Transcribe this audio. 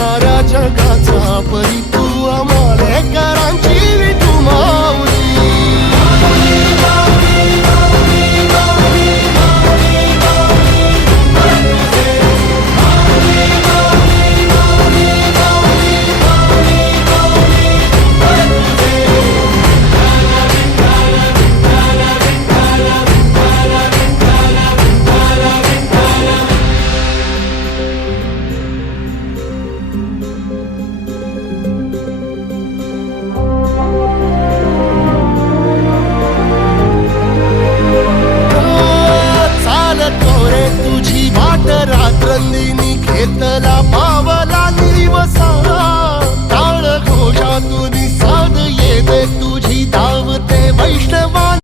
सारा जगाचा परिता ರಾತ್ರಲ್ಲಿ ನಿಖೇತರ ಭಾವ